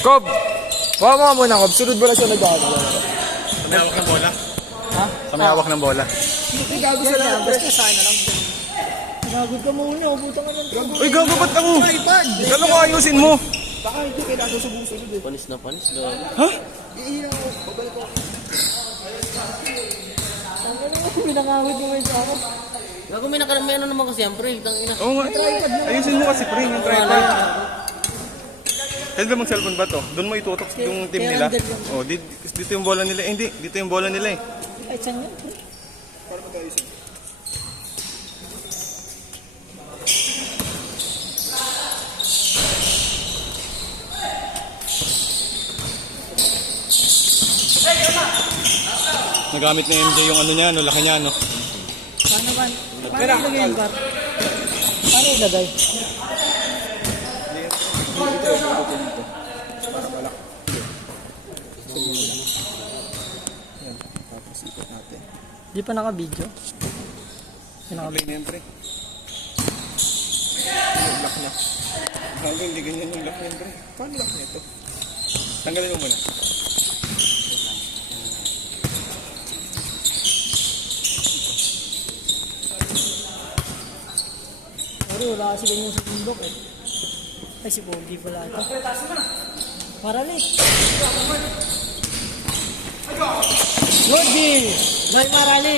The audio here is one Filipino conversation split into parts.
Kob! Huwag mo nga muna, Kob. Sunod mo na siya nag-aagal. Sa may hawak ng bola? Ha? Sa may hawak ng bola? Hindi gago sa lahat. Basta sana lang. Gagod ka muna. Ubutan ka ng Uy, gago ba't ako? Gano'n ko ayusin mo? baka hindi kailangan sa buong sunod eh. Panis na panis. Ha? Iiyaw ko. Babalik ko. Tanggalin mo. Pinangawid mo yung sa akin. Gago may ano naman kasi yan, pre. Tangina. Oo nga. Ayusin mo kasi, pre, yung tripod. Kaya ba mag-cellphone ba to? Doon mo itutok yung team nila? Oh, dito yung bola nila. Hindi, dito yung bola nila eh. Ay, saan yan? Para mag-ayusin. Nagamit na MJ yung ano niya, no, laki niya, no? Paano ba? Paano ilagay yung bar? Paano ilagay? Yan, tapos ikot natin. Di pa naka-video? Play na yan, pre. Yung lock niya. Hanggang hindi ganyan yung lock niya, pre. Paano lock niya ito? Tanggalin mo muna. Pero wala kasi ganyan sa bundok eh. Ay, si Pogi pala ito. Marali. Pogi! Dahil Marali!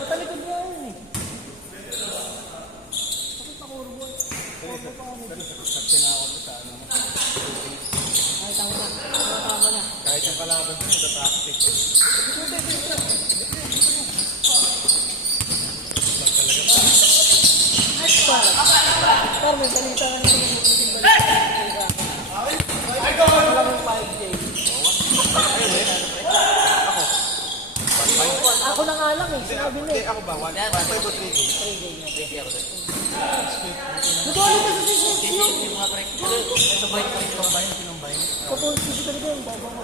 Matalikod niya yun eh. Bakit nakurbo eh? Ay, tama na. Tama na. Kahit yung kalaban ko, nagtatraffic. Par, may balita ka naman yung walang yung 5K. Ako na nga lang eh, sinabi mo eh. Ako ba? 1.5 o 3K? 3K nga. Nagwalo ba sa sisyo? Kapag sisyo talaga yung babang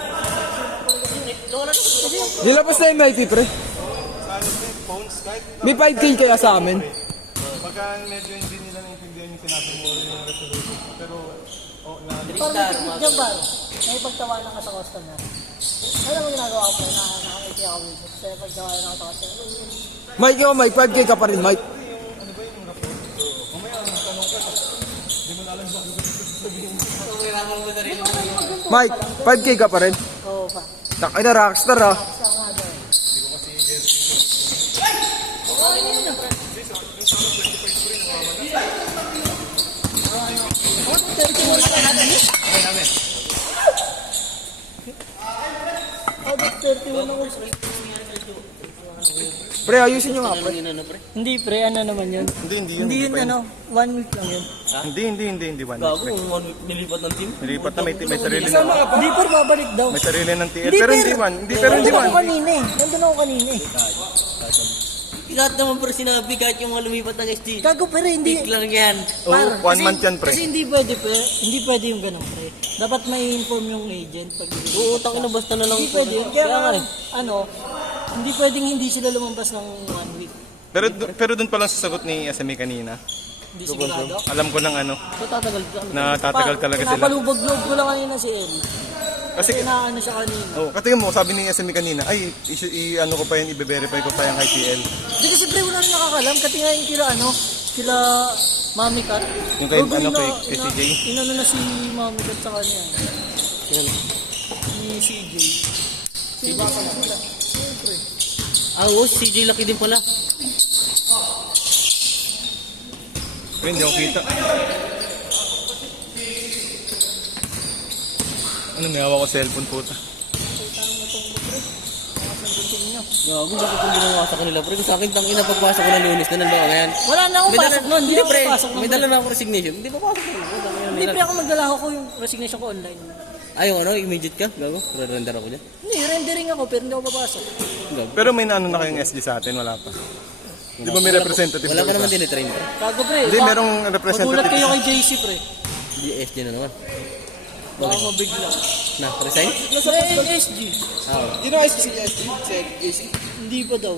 Nilabas na yung MIP, pre. Phones, kahit May 5K kaya sa amin. pagka medyo hindi nila naintindihan yung sinabi mo yung resolution. Pero, Parang may tikit dyan ba? May pagtawanan ka sa customer. Ano mo ginagawa ko? Nakakiti ako dito. Kasi pagtawanan ako sa customer. Mike, oh Mike, 5K ka pa rin, Mike. Mike, 5K ka pa rin. Oo pa. Takay na, rockstar ah. Kasi ako nga doon. Pre, ayusin nyo nga, pre. Hindi pre, ano naman yun? hindi yun. Hindi yun ano, 1 week lang yun. Hindi. Gago, nilipat ng team. Nilipat na may sarili na. Hindi per babalik daw. May sarili ng TL. Pero hindi man. Pero hindi Nandun man. ako kanina eh. Nandun ako kanina eh. Lahat naman pero sinabi kahit yung mga lumipat ng SG. Gago pero hindi. Fake lang yan. Oo, 1 month yan, pre. Kasi hindi pwede pre. Hindi pwede yung ganun pre. Dapat may inform yung agent pag Oo, tangin na basta na lang. hindi pwede yun. Kaya nga, ano, hindi pwedeng hindi sila lumabas ng 1 week. Pero doon pa lang sa sagot ni Asami kanina. Hindi sigurado. Alam ko ng ano, So tatagal ka. na tatagal talaga sila. Napalubog-loob ko lang kanina si El. Kasi Kasi, inaano siya kanina. oh, kasi mo, sabi ni Asami kanina, ay, ano ko pa yan, i-verify ko pa yan kay TL. Hindi kasi pre wala nang nakakalam. Kasi nga yung kila ano, kila Mami Kat. Yung kay, Bago ano, ina- kay CJ? Inano na si Mami Kat sa kanya. Sino? Si CJ. Sila sila. Siyempre. Ah, oo, si CJ Lucky din pala. Pero hindi ako kita. Ano, may hawak ko cellphone puta. Gago, bakit kung ginawa sa kanila, pre? Sa akin, tangina, pagpasok ko ng Lunes na nandoon na yan. Wala na akong pasok nun. Hindi Hindi, ako pre. pasok nun. May dala na ako resignation. Hindi pa pasok ko. Hindi pre ako magdala ko yung resignation ko online. Ay, yung ano, immediate ka? Gago, re-render ako dyan. Hindi, rendering ako pero hindi ako papasok. Gago. Pero may naano na kayong SG sa atin, wala pa. Di ba may representative Wala ka daw naman isa? tinitrain, pre. Gago pre. Hindi, merong representative Magulat kayo isa. kay JC pre. DSG na naman. Baka mabigla. Na, resign? Sa NSG. Ah, Yun ang SG. Hindi pa daw.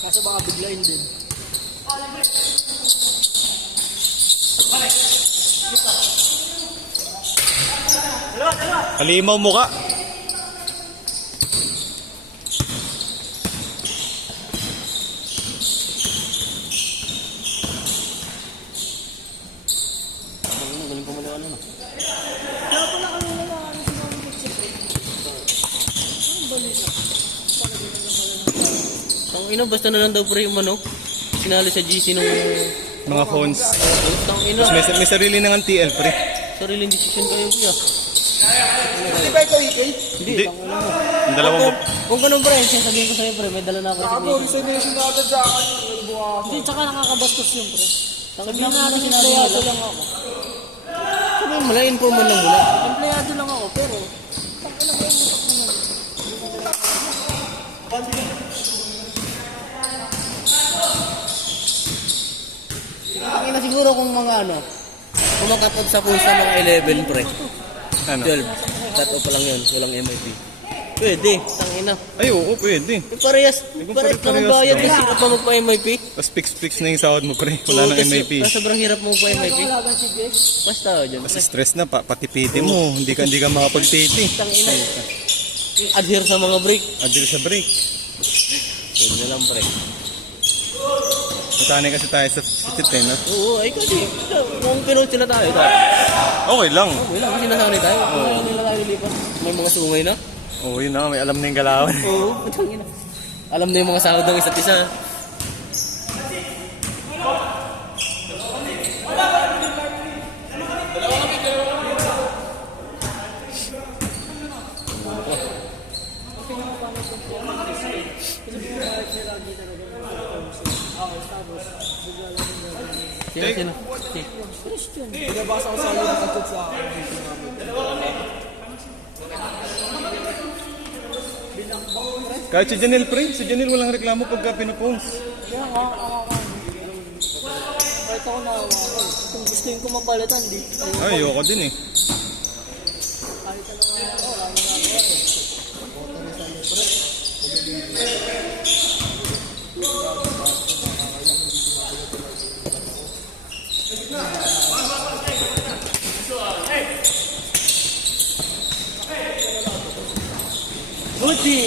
Kaso baka biglain din. Halimaw mukha. galing ko maliwan na. Kaya pala kami wala ano si Mami Pixie pre. Anong balita? Tang ina, basta na lang daw, pre, yung ano. Sinali sa GC nung... Mga phones. Tang ina. May sarili na ng TL, pre. Sariling decision kayo, kuya. Hindi ba ikaw, Ikay? Hindi. Ang dalawang Kung ganun, pre, sabihin ko sa'yo, pre, may dala na ako Ako, resignation. resignation na agad sa akin. Bukas. Hindi, tsaka nakakabastos yun pre. Sabihin Sabihin natin sinabi empleyado nila. lang ako. Sabihin mo lang, inform man lang muna. Empleyado lang ako pero tangina mo yung naman. Ang ina siguro kung mga ano, kumakapag sa post na mga 11, pre. ano? 12. Tato pa lang yun, walang MIP. Pwede, tangina. Ay, oo, pwede. Parehas naman pare-parehas bayad, lang. hirap pa magpa-MIP. Tapos fix na yung sahod mo, pre. Wala nang MIP. Sobrang hirap mo magpa-MIP. Wala si Jess. Basta, dyan. Kasi stress na, pati PT mo. Hindi ka makapag-PT. Tangina. Adhere sa mga break. Adil sa break. Huwag na lang, pre. Nasanay kasi tayo sa sit no? Oo, ay kasi. Kung pinote na tayo, tayo. Okay lang. Okay lang, kasi nasanay tayo. Kung ano nila tayo lilipas. May mga sungay na. Oo, yun na. May alam na yung galawan. Oo, tangina. Alam na yung mga sahod ng isa't isa. Sino? Christian. Nabasa ko sa iyo ng katut sa akin. Kahit si Janelle, pre. Si Janelle walang reklamo pagka pinupost. Kaya nga ako. Kahit ako naawa ko. Kung gusto yung kumapalitan, di. Ay, ayoko din eh. Kahit talaga ako, lalo na ako. Buti!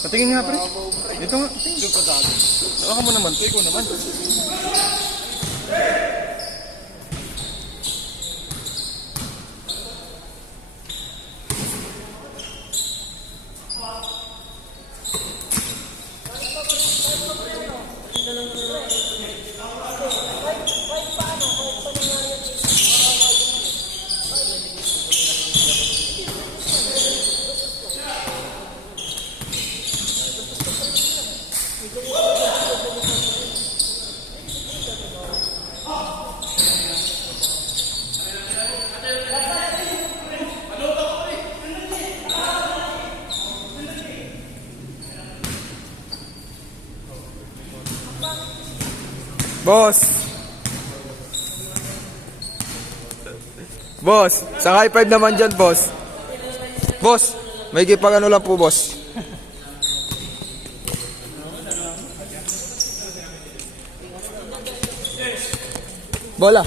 Patingin nga, pre. Dito nga. Baka mo naman. Ikaw naman. Boss! Boss! Sa high five naman dyan, boss. Boss! May kipag ano lang po, boss. Bola.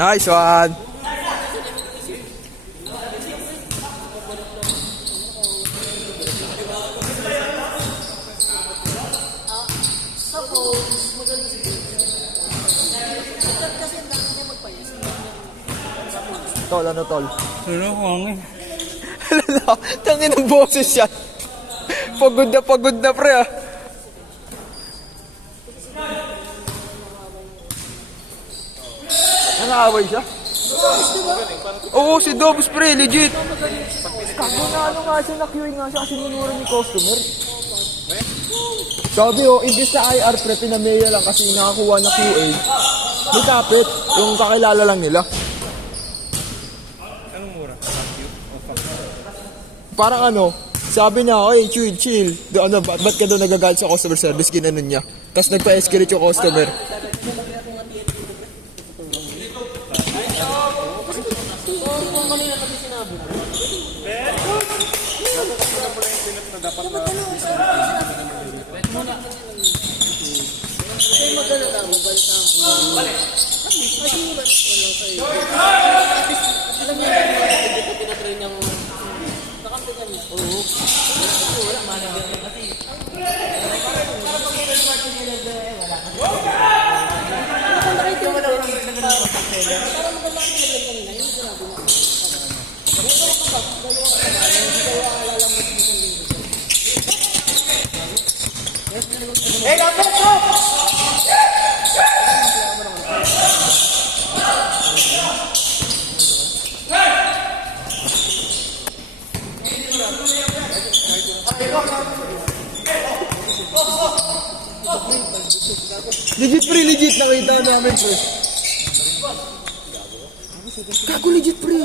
Nice one. tol, ano tol? Ano ko hangin? Alala, tangin ng boses yan. Pagod na pre ah. Nangaaway siya? Oo, si Dobs pre, legit. Kago na ano nga siya, na-QA nga siya kasi minura ni customer. Sabi imbis na IR pre, pinamaya lang kasi nakakuha na QA. May kapit, yung kakilala lang nila. Anong mura? Parang sabi niya, oy, chill. Ba't ka daw nagagalit sa customer service? Ginanon niya. Tapos nagpa-escalate yung customer. Legit, nakita namin pre. Kago legit pre.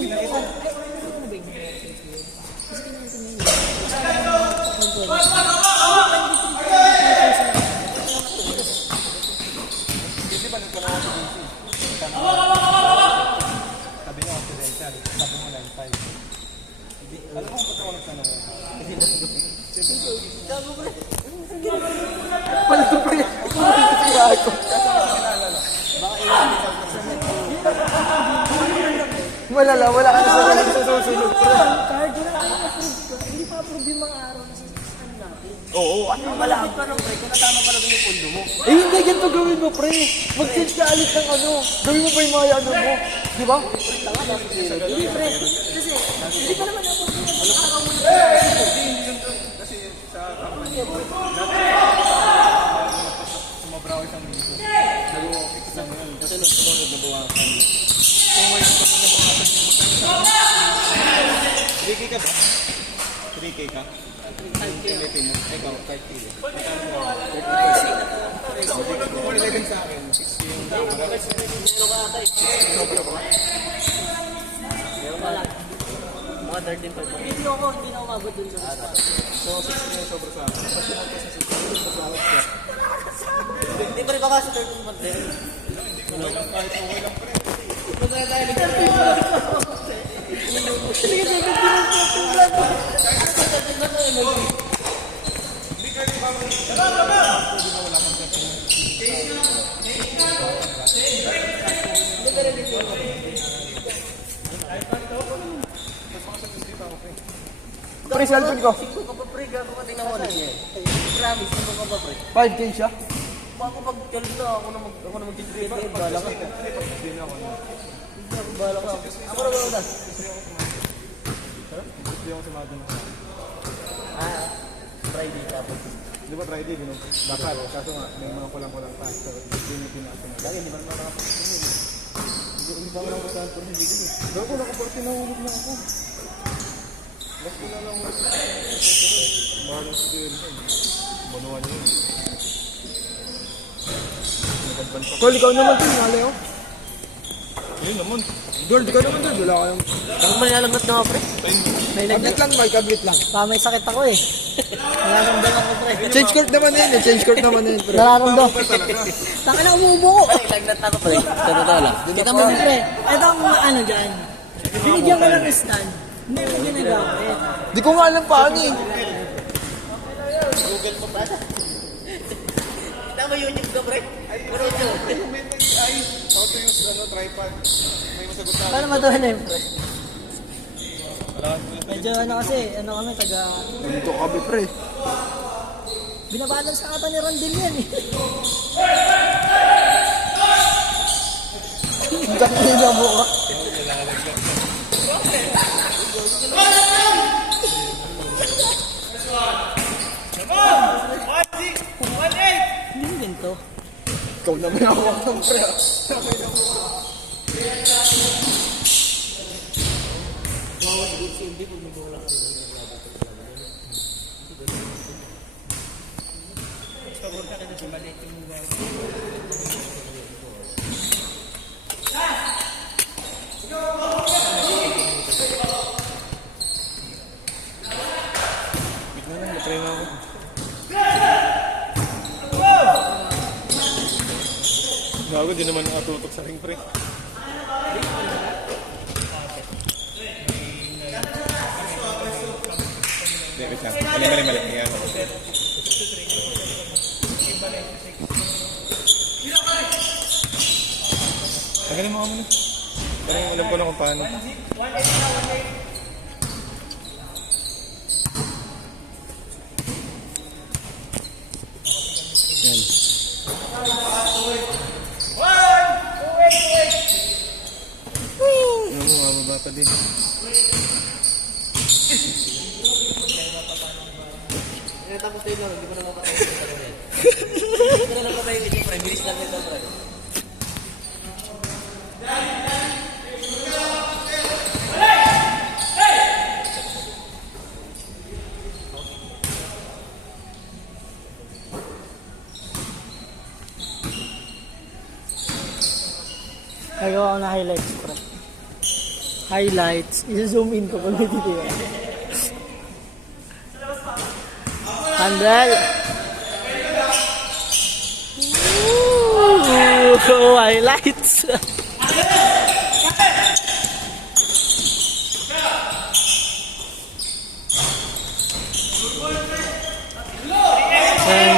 Paano pre? Wala ka na sa susunod. Card, wala ka na-approve. Hindi pa approve yung mga araw na sasasaan natin. Oo, Malapit pa nung pre, kung natama pa lang yung pondo mo. Hindi, ganito gawin mo, pre. Mag-change ka alit ng Gawin mo pa yung mga mo. Di ba? Hindi, pre. Kasi, hindi pa naman approve yung mga araw mo. sumabraw isang dito. Nag-o-fix lang yun. Kasi nung sumunod na bawasan. 3K ka ba? 3K ka? 5K mo. Ikaw, 5K. Magkano mo? 11 sa akin. 60 yung Meron ka ata Meron ka lang. Mga 13.5. Hindi ako umabot dun sa So, 60 yung sobra sa akin. Pag sinag ka sa 60, sobra sa akin. Hindi pa rin baka sa 13 month din. Kahit okay lang pre. Pre, cellphone ko. Sino ka pa pre? Gago ka tingnan mo ulit niya. Promise, sino ka pa pre? 5K siya. Baka pag 12 na ako na mag-trade na yun. Bahala ka. Hindi ako. Bahala ka. Ako na wala. Hindi ako sumado na. Friday tapos. Di ba Friday, dapat. Kaso nga, may mga kulang-kulang pa. So, hindi pinasa na. Lagi, hindi ba naman nakapagpapin? Hindi pa ako lang kasahan por hindi ko. Bago na kapag tinahulog na ako. Basta na lang ako. Bago si Jerry. Banuan yun. Tol, ikaw naman din, Leo. Yun naman. Gold, ikaw naman din. Wala kayong... Ang malalagnat na nga pre. May Kablit lang, may kablit lang. may sakit ako eh. Nararamdaman ko, pre. Change court naman na yun. Change court naman na yun, pre. Nararamdaman. Taka na umuubo ko. Ay, lagnat ako pre. Totoo lang. Kita mo, pre. Ito ang ano dyan. Binigyan ka ng stand. Hindi mo ginagamit. Di ko nga alam paano eh. Google mo pa na. Tama YouTube ka pre. Puro yun. How to use tripod. May masagot na. Paano matuhan na yun, pre? Medyo kasi, kami, Ganito kami, pre. binabalance na ata ni Randall yan eh. Ang ganda mo ka. Hindi din to. Ikaw naman ako ng pre. Matry na ako. Gago, di naman nakatutok sa ring pre. Hindi, wait lang. Mali. Ayan. Tagalin mo ako muna. Parang alam ko na kung paano. Yan. Ano mo, mababa pa din. Tapos tayo lang, hindi ko na mapatayin yung ito na yan. Hindi ko na lang mapatayin yung ito, bilis lang ito, bro. Nagawa ko na highlights, pre. Highlights. Isa-zoom in ko pag natitira. Handel! Ooh, highlights!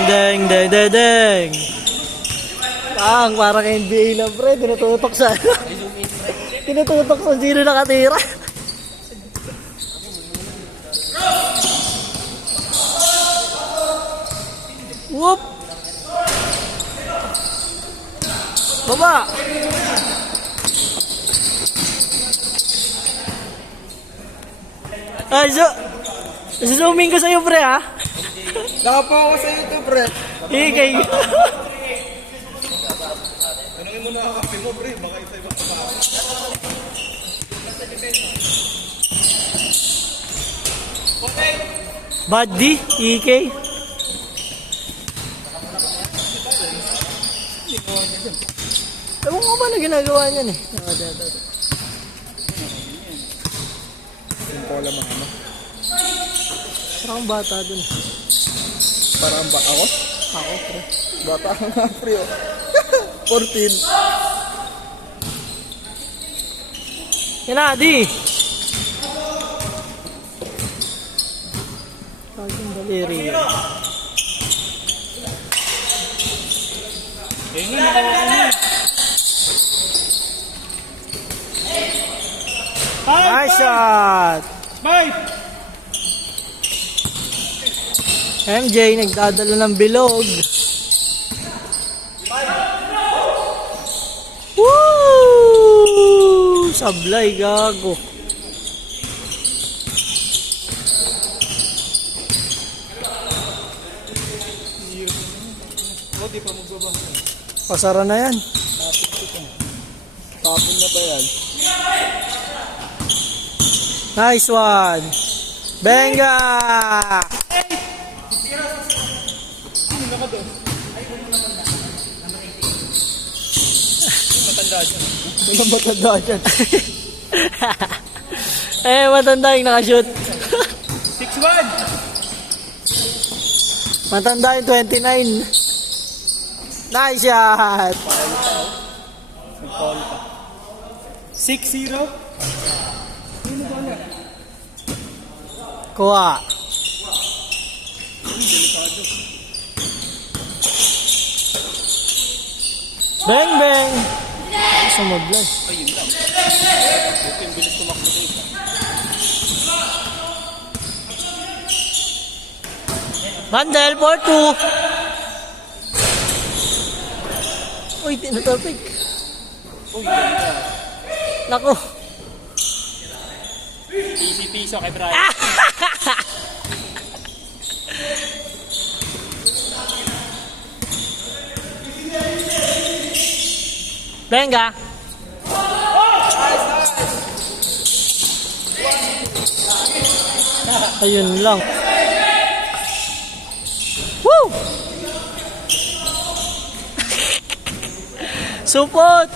Deng! Parang NBA lang, pre. Tinututok sa sino nakatira. Whoop! Baba! Zooming ko sa'yo, pre, ha? Nakapo ako sa YouTube, pre. Ikay. Tanungin mo na ang kape mo, pre. Baka isa-iba pa ba? Buddy, Ikay. Ewan ko ba na ginagawa niyan eh. Yung pola mga ano. Parang bata dun. Parang ba ako? Ako, pre. Bata ka nga, pre. 14. Yan na, di. Pagong daliri yan. Nice shot! MJ nagdadala ng bilog. Woo! Sablay, gago. Di pa magbaba. Pasara na yan. Tapon na ba yan? Nice one. Benga! Matanda dyan. Matanda yung nakashoot. 6-1! Matanda yung 29. Nice shot! 6-0? Kuha. Bang bang! Sumablay. Ayun lang. Ito yung bilis tumakbo dito. Bandel for 2. Uy, tinatapik. Uy, ganda. Nako. ECP piso kay Brian. Venga. Ayun lang. Woo! Support!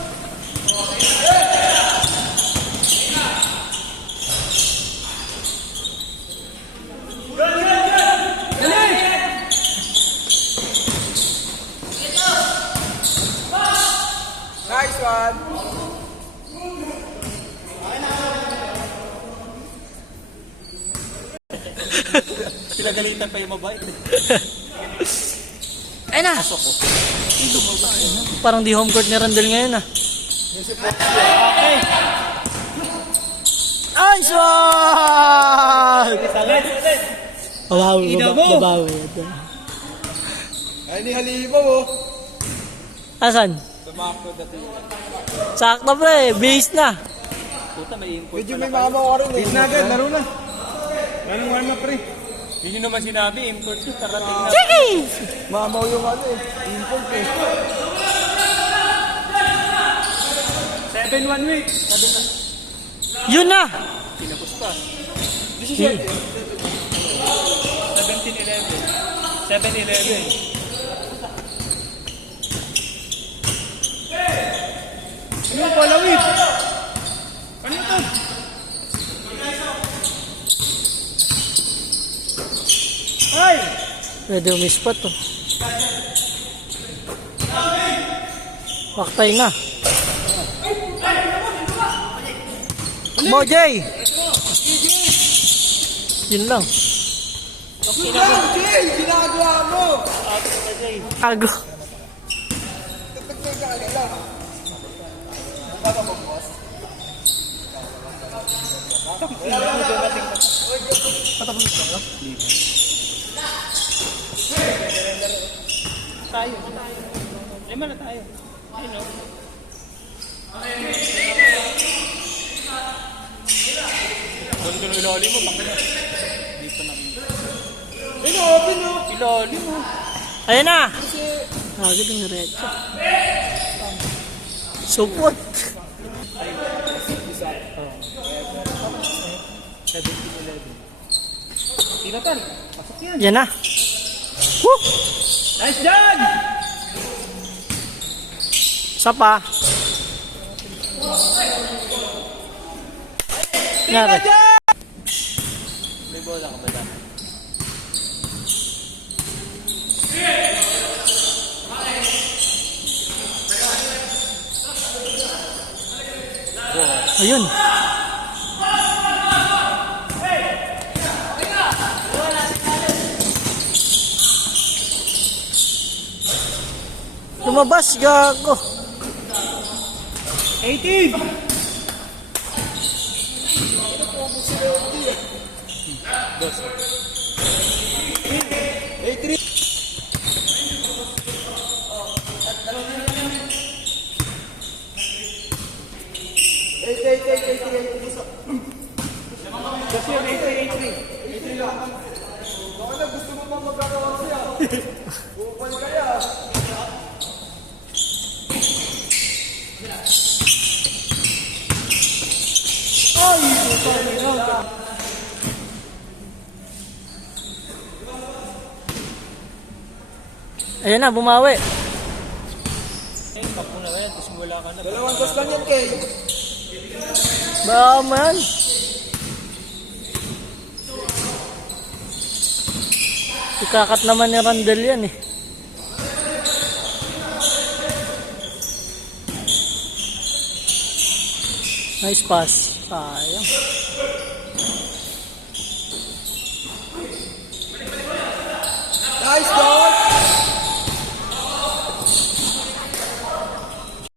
Nice one. Sila galitan pa yung mabait. Ay na! Parang di home court ni Randall ngayon ah. Okay. Nice one! Babawi. Ay, ni Halimaw oh. Asan? Tumakbo dati. Sakto pre, base na. Puta, may import Medyo pala may kayo. mama ko rin eh. Hit na agad, laro na. Anong warm up pre? Hindi nyo naman sinabi, import yun. Tarating na. Sige! Mamaw yung ano eh. Import eh. 7-1 week. Yun na! Pinapos pa. 17. 17-11. 7-11. Ano yung palawit? Ano ito? Ay! Pwede umispat to. Paktay na. Mo, Jay! Yun lang. Jay! Ginagawa mo! Ago. Tayo. Lima na tayo. Ayun o. Doon ilalim mo. Bakit na? Dito na. Open oh! Ilalim mo. Ayan na! Agad yung diretso. Support. 17-11. Tinatan. Pasok yan. Yan na. Woo! Nice job! Isa pa. Nari. May bola ka ba dyan? Ayun. Lumabas, gago. 18! Gusto mo pa magkakawa siya? Bupal kaya. Ayan na, bumawi. Eh, tapo na yan. Tapos wala ka na. Dalawang dos lang yan, Kay. Baka man. Ikakat naman ni Randall yan eh. Nice pass. Sayang. Nice goal!